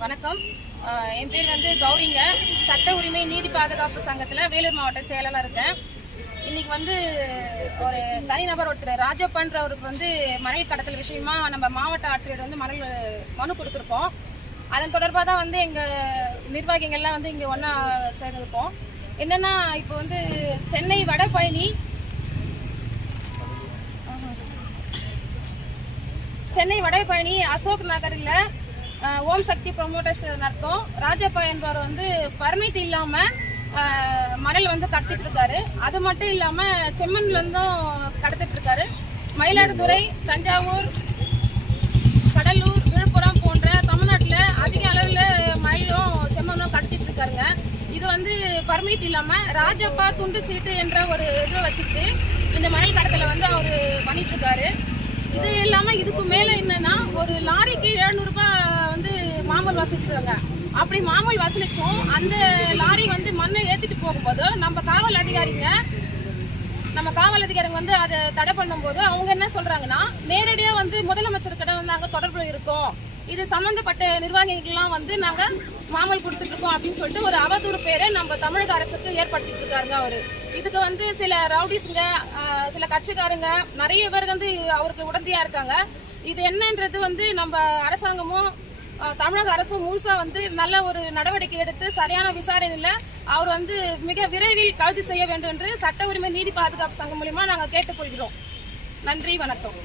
வணக்கம். என் பேர் வந்து கௌரிங்க. சட்ட உரிமை நீதி பாதுகாப்பு சங்கத்தில் வேலூர் மாவட்ட செயலாளர் இருக்கேன். இன்னைக்கு வந்து ஒரு தனிநபர் ஒருத்தர் ராஜப்பன்றவருக்கு வந்து மணல் கடத்தல் விஷயமா நம்ம மாவட்ட ஆட்சியர் வந்து மனு கொடுத்துருக்கோம். அதன் தொடர்பாக தான் வந்து எங்கள் நிர்வாகிகள்லாம் வந்து இங்கே ஒன்றா சேர்ந்துருக்கோம். என்னென்னா, இப்போ வந்து சென்னை வடபழனி அசோக் நகரில் ஓம் சக்தி ப்ரொமோட்டர்ஸ் நடத்தும் ராஜப்பா என்பவர் வந்து பர்மிட் இல்லாமல் மணல் வந்து கடத்திட்டு இருக்காரு. அது மட்டும் இல்லாமல் செம்மண்லேருந்தும் கடத்திட்டு இருக்காரு. மயிலாடுதுறை, தஞ்சாவூர், கடலூர், விழுப்புரம் போன்ற தமிழ்நாட்டில் அதிக அளவில் மயிலும் செம்மண்ணும் கடத்திட்டு இருக்காருங்க. இது வந்து பர்மிட் இல்லாமல் ராஜப்பா துண்டு சீட்டு என்ற ஒரு இதை வச்சுக்கிட்டு இந்த மணல் கடத்தலை வந்து அவர் பண்ணிட்டு இருக்காரு. இது இல்லாமல் இதுக்கு மேலே என்னன்னா, ஒரு லாரிக்கு 700 ரூபாய் வந்து மாமூல் வசூலிக்கிறாங்க. அப்படி மாமூல் வசூலிச்சோம் அந்த லாரி வந்து மண்ணை ஏற்றிட்டு போகும்போது நம்ம காவல் அதிகாரிங்க வந்து அதை தடை பண்ணும்போது அவங்க என்ன சொல்றாங்கன்னா, நேரடியாக வந்து முதலமைச்சர்கிட்ட வந்து நாங்கள் தொடர்பு இருக்கோம், இது சம்பந்தப்பட்ட நிர்வாகிகள்லாம் வந்து நாங்கள் மாமூல் கொடுத்துட்டு இருக்கோம் அப்படின்னு சொல்லிட்டு ஒரு அவதூறு பேரை நம்ம தமிழக அரசுக்கு ஏற்படுத்திட்டு இருக்காருங்க அவரு. இதுக்கு வந்து சில ரவுடிஸுங்க, சில கட்சிக்காரங்க நிறைய பேர் வந்து அவருக்கு உடந்தையா இருக்காங்க. இது என்னன்றது வந்து நம்ம அரசாங்கமும் தமிழக அரசும் முழுசா வந்து நல்ல ஒரு நடவடிக்கை எடுத்து சரியான விசாரணையில் அவர் வந்து மிக விரைவில் கைது செய்ய வேண்டும் என்று சட்ட உரிமை நீதி பாதுகாப்பு சங்கம் மூலியமா நாங்கள் கேட்டுக்கொள்கிறோம். நன்றி, வணக்கம்.